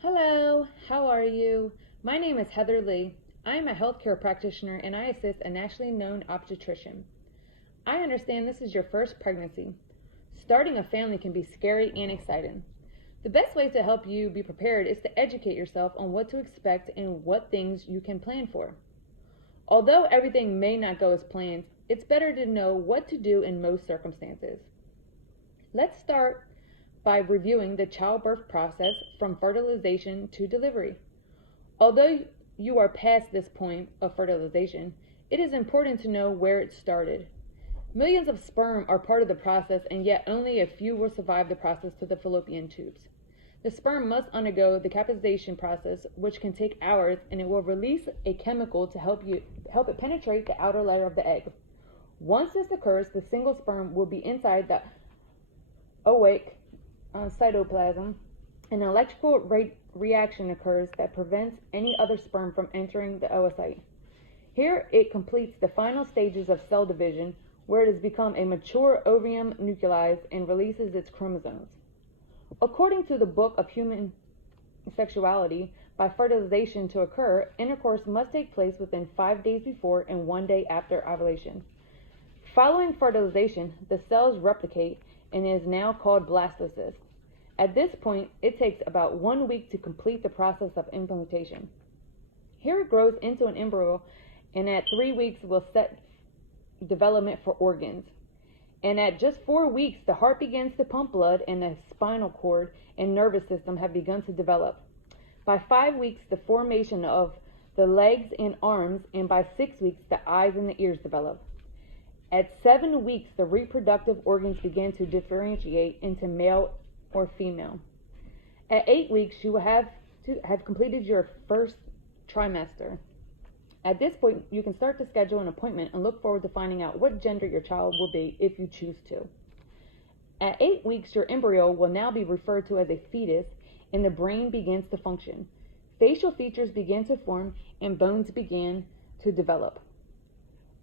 Hello, how are you? My name is Heather Lee. I am a healthcare practitioner and I assist a nationally known obstetrician. I understand this is your first pregnancy. Starting a family can be scary and exciting. The best way to help you be prepared is to educate yourself on what to expect and what things you can plan for. Although everything may not go as planned, it's better to know what to do in most circumstances. Let's start by reviewing the childbirth process from fertilization to delivery. Although you are past this point of fertilization, it is important to know where it started. Millions of sperm are part of the process, and yet only a few will survive the process to the fallopian tubes. The sperm must undergo the capitalization process, which can take hours, and it will release a chemical to help it penetrate the outer layer of the egg. Once this occurs, the single sperm will be inside the ovic cytoplasm. An electrical reaction occurs that prevents any other sperm from entering the oocyte. Here it completes the final stages of cell division, where it has become a mature ovarian nucleus and releases its chromosomes. According to the Book of Human Sexuality, by fertilization to occur, intercourse must take place within 5 days before and 1 day after ovulation. Following fertilization, the cells replicate and is now called blastocyst. At this point, it takes about 1 week to complete the process of implantation. Here it grows into an embryo, and at 3 weeks will set development for organs. And at just 4 weeks, the heart begins to pump blood, and the spinal cord and nervous system have begun to develop. By 5 weeks, the formation of the legs and arms, and by 6 weeks, the eyes and the ears develop. At 7 weeks, the reproductive organs begin to differentiate into male or female. At 8 weeks, you will have completed your first trimester. At this point, you can start to schedule an appointment and look forward to finding out what gender your child will be if you choose to. At 8 weeks, your embryo will now be referred to as a fetus, and the brain begins to function. Facial features begin to form, and bones begin to develop.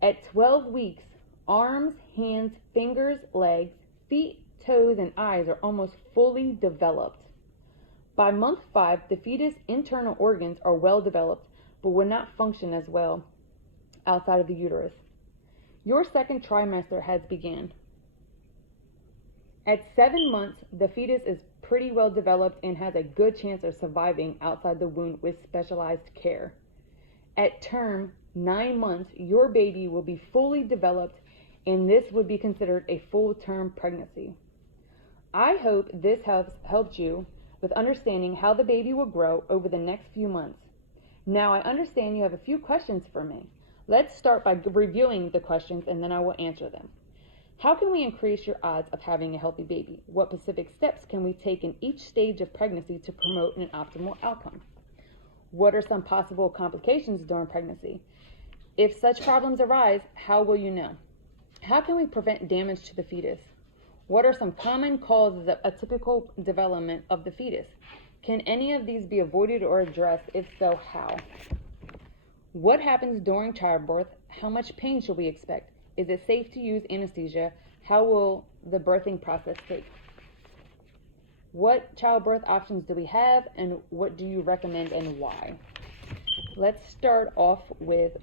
At 12 weeks, arms, hands, fingers, legs, feet, toes, and eyes are almost fully developed. By month 5, the fetus' internal organs are well developed, but will not function as well outside of the uterus. Your second trimester has begun. At 7 months, the fetus is pretty well developed and has a good chance of surviving outside the womb with specialized care. At term, 9 months, your baby will be fully developed, and this would be considered a full-term pregnancy. I hope this helped you with understanding how the baby will grow over the next few months. Now I understand you have a few questions for me. Let's start by reviewing the questions, and then I will answer them. How can we increase your odds of having a healthy baby? What specific steps can we take in each stage of pregnancy to promote an optimal outcome? What are some possible complications during pregnancy? If such problems arise, how will you know? How can we prevent damage to the fetus? What are some common causes of atypical development of the fetus? Can any of these be avoided or addressed? If so, how? What happens during childbirth? How much pain should we expect? Is it safe to use anesthesia? How will the birthing process take? What childbirth options do we have, and what do you recommend and why? Let's start off with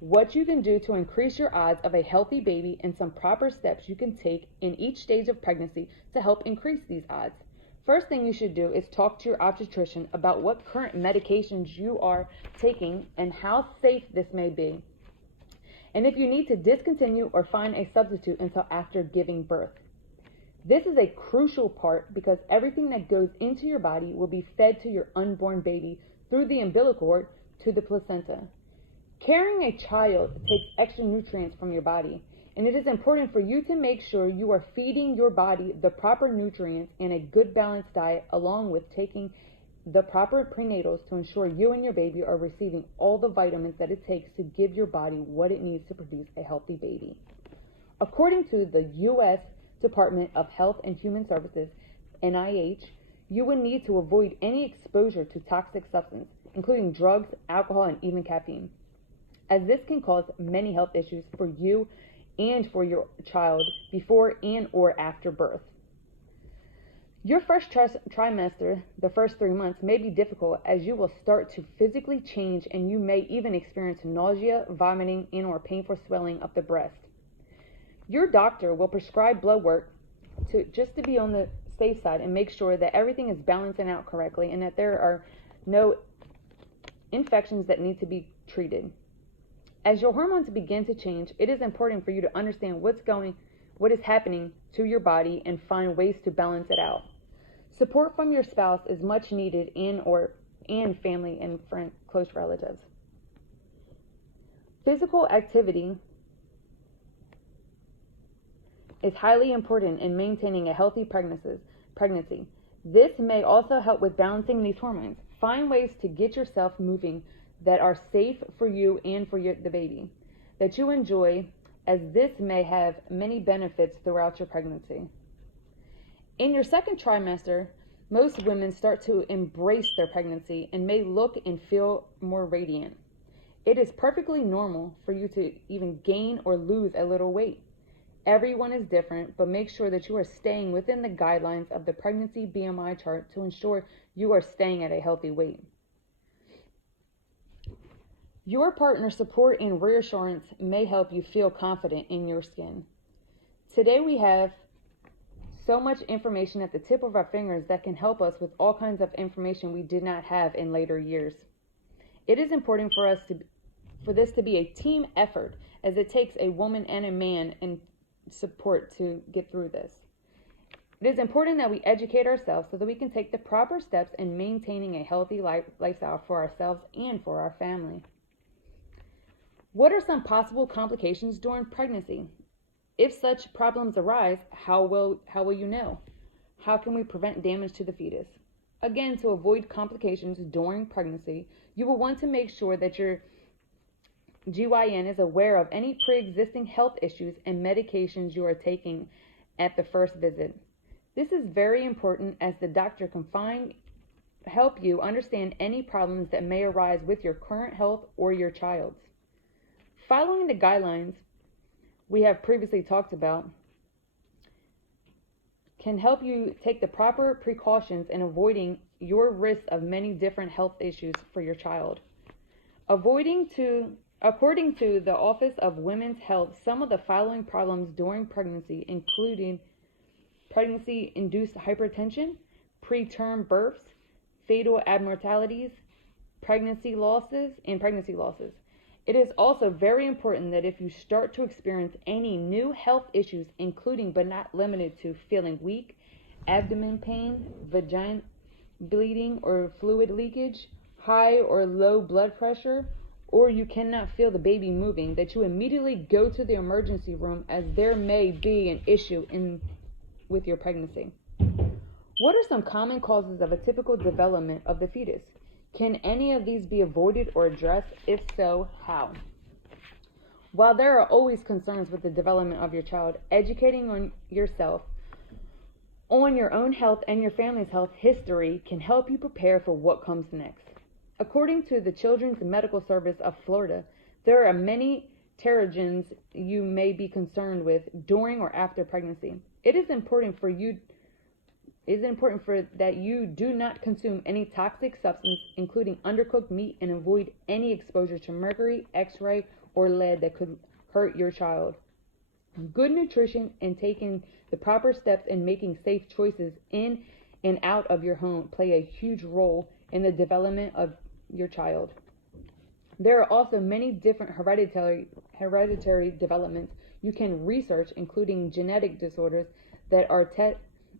what you can do to increase your odds of a healthy baby and some proper steps you can take in each stage of pregnancy to help increase these odds. First thing you should do is talk to your obstetrician about what current medications you are taking and how safe this may be, and if you need to discontinue or find a substitute until after giving birth. This is a crucial part because everything that goes into your body will be fed to your unborn baby through the umbilical cord to the placenta. Carrying a child takes extra nutrients from your body, and it is important for you to make sure you are feeding your body the proper nutrients and a good balanced diet, along with taking the proper prenatals to ensure you and your baby are receiving all the vitamins that it takes to give your body what it needs to produce a healthy baby. According to the U.S. Department of Health and Human Services, NIH, you would need to avoid any exposure to toxic substances, including drugs, alcohol, and even caffeine, as this can cause many health issues for you and for your child before and or after birth. Your first trimester, the first 3 months, may be difficult as you will start to physically change and you may even experience nausea, vomiting, and or painful swelling of the breast. Your doctor will prescribe blood work just to be on the safe side and make sure that everything is balancing out correctly and that there are no infections that need to be treated. As your hormones begin to change, it is important for you to understand what is happening to your body and find ways to balance it out. Support from your spouse is much needed and family and close relatives. Physical activity is highly important in maintaining a healthy pregnancy. This may also help with balancing these hormones. Find ways to get yourself moving that are safe for you and for the baby, that you enjoy, as this may have many benefits throughout your pregnancy. In your second trimester, most women start to embrace their pregnancy and may look and feel more radiant. It is perfectly normal for you to even gain or lose a little weight. Everyone is different, but make sure that you are staying within the guidelines of the pregnancy BMI chart to ensure you are staying at a healthy weight. Your partner's support and reassurance may help you feel confident in your skin. Today we have so much information at the tip of our fingers that can help us with all kinds of information we did not have in later years. It is important for this to be a team effort, as it takes a woman and a man in support to get through this. It is important that we educate ourselves so that we can take the proper steps in maintaining a healthy lifestyle for ourselves and for our family. What are some possible complications during pregnancy? If such problems arise, how will you know? How can we prevent damage to the fetus? Again, to avoid complications during pregnancy, you will want to make sure that your GYN is aware of any pre-existing health issues and medications you are taking at the first visit. This is very important as the doctor can help you understand any problems that may arise with your current health or your child's. Following the guidelines we have previously talked about can help you take the proper precautions in avoiding your risk of many different health issues for your child. According to the Office of Women's Health, some of the following problems during pregnancy, including pregnancy-induced hypertension, preterm births, fatal abnormalities, pregnancy losses. It is also very important that if you start to experience any new health issues, including but not limited to feeling weak, abdomen pain, vagina bleeding or fluid leakage, high or low blood pressure, or you cannot feel the baby moving, that you immediately go to the emergency room, as there may be an issue with your pregnancy. What are some common causes of a typical development of the fetus? Can any of these be avoided or addressed? If so, how? While there are always concerns with the development of your child, educating yourself on your own health and your family's health history can help you prepare for what comes next. According to the Children's Medical Service of Florida, there are many pterogens you may be concerned with during or after pregnancy. It is important that you do not consume any toxic substance, including undercooked meat, and avoid any exposure to mercury, X-ray, or lead that could hurt your child. Good nutrition and taking the proper steps in making safe choices in and out of your home play a huge role in the development of your child. There are also many different hereditary developments you can research, including genetic disorders that are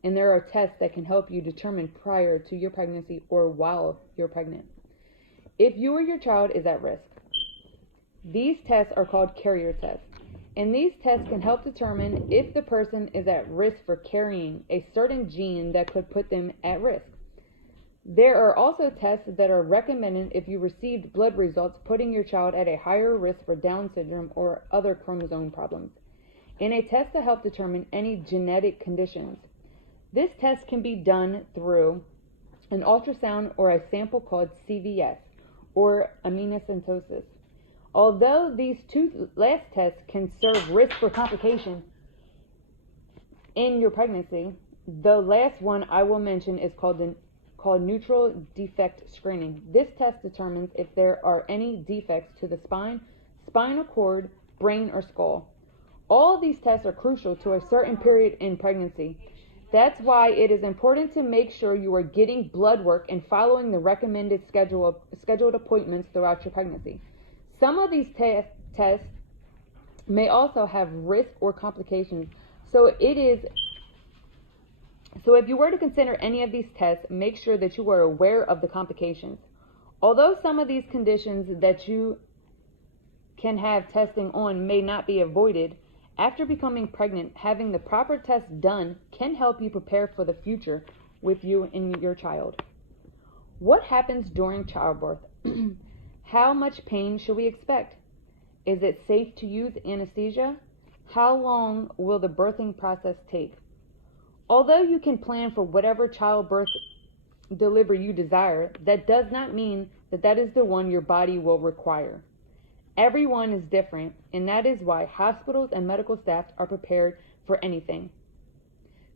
and there are tests that can help you determine prior to your pregnancy or while you're pregnant if you or your child is at risk. These tests are called carrier tests, and these tests can help determine if the person is at risk for carrying a certain gene that could put them at risk. There are also tests that are recommended if you received blood results putting your child at a higher risk for Down syndrome or other chromosome problems, and a test to help determine any genetic conditions. This test can be done through an ultrasound or a sample called CVS, or amniocentesis. Although these two last tests can serve risk for complication in your pregnancy, The last one I will mention is called neutral defect screening. This test determines if there are any defects to the spine, spinal cord, brain, or skull. All of these tests are crucial to a certain period in pregnancy. That's why it is important to make sure you are getting blood work and following the recommended scheduled appointments throughout your pregnancy. Some of these tests may also have risk or complications, so if you were to consider any of these tests, make sure that you are aware of the complications. Although some of these conditions that you can have testing on may not be avoided, after becoming pregnant, having the proper tests done can help you prepare for the future with you and your child. What happens during childbirth? How much pain should we expect? Is it safe to use anesthesia? How long will the birthing process take? Although you can plan for whatever childbirth delivery you desire, that does not mean that that is the one your body will require. Everyone is different, and that is why hospitals and medical staff are prepared for anything.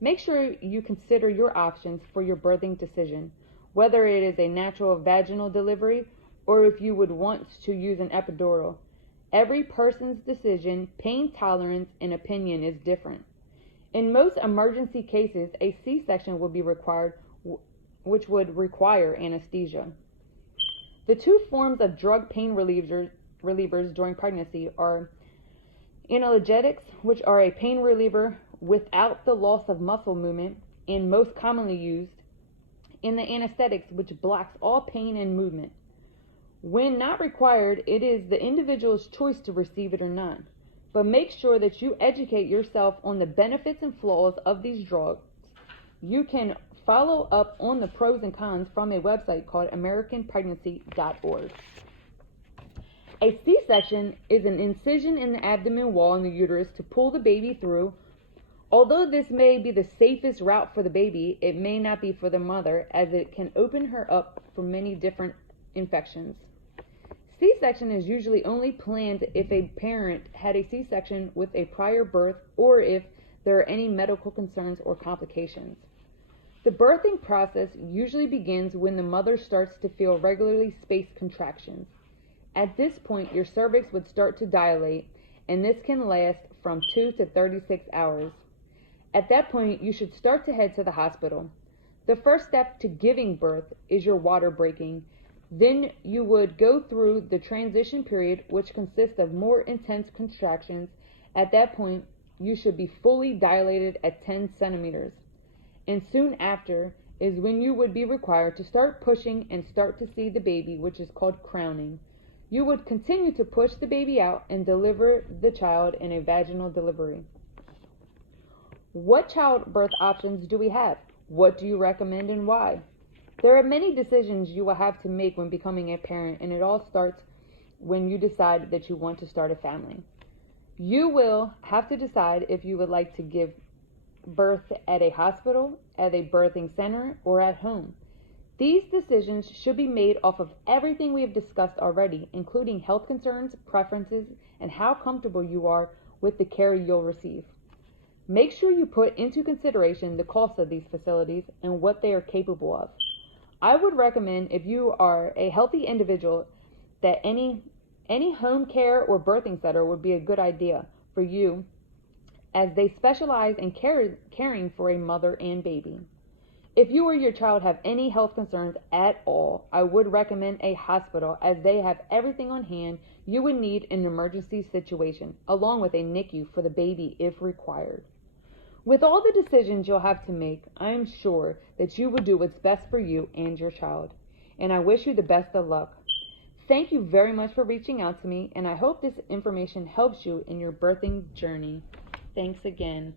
Make sure you consider your options for your birthing decision, whether it is a natural vaginal delivery or if you would want to use an epidural. Every person's decision, pain tolerance, and opinion is different. In most emergency cases, a C-section would be required, which would require anesthesia. The two forms of drug pain relievers during pregnancy are analgesics, which are a pain reliever without the loss of muscle movement and most commonly used, and the anesthetics, which blocks all pain and movement. When not required, it is the individual's choice to receive it or not. But make sure that you educate yourself on the benefits and flaws of these drugs. You can follow up on the pros and cons from a website called AmericanPregnancy.org. A C-section is an incision in the abdomen wall in the uterus to pull the baby through. Although this may be the safest route for the baby, it may not be for the mother, as it can open her up for many different infections. C-section is usually only planned if a parent had a C-section with a prior birth or if there are any medical concerns or complications. The birthing process usually begins when the mother starts to feel regularly spaced contractions. At this point, your cervix would start to dilate, and this can last from 2 to 36 hours. At that point, you should start to head to the hospital. The first step to giving birth is your water breaking. Then you would go through the transition period, which consists of more intense contractions. At that point, you should be fully dilated at 10 centimeters. And soon after is when you would be required to start pushing and start to see the baby, which is called crowning. You would continue to push the baby out and deliver the child in a vaginal delivery. What childbirth options do we have? What do you recommend and why? There are many decisions you will have to make when becoming a parent, and it all starts when you decide that you want to start a family. You will have to decide if you would like to give birth at a hospital, at a birthing center, or at home. These decisions should be made off of everything we have discussed already, including health concerns, preferences, and how comfortable you are with the care you'll receive. Make sure you put into consideration the cost of these facilities and what they are capable of. I would recommend, if you are a healthy individual, that any home care or birthing center would be a good idea for you, as they specialize in caring for a mother and baby. If you or your child have any health concerns at all, I would recommend a hospital, as they have everything on hand you would need in an emergency situation, along with a NICU for the baby if required. With all the decisions you'll have to make, I am sure that you will do what's best for you and your child, and I wish you the best of luck. Thank you very much for reaching out to me, and I hope this information helps you in your birthing journey. Thanks again.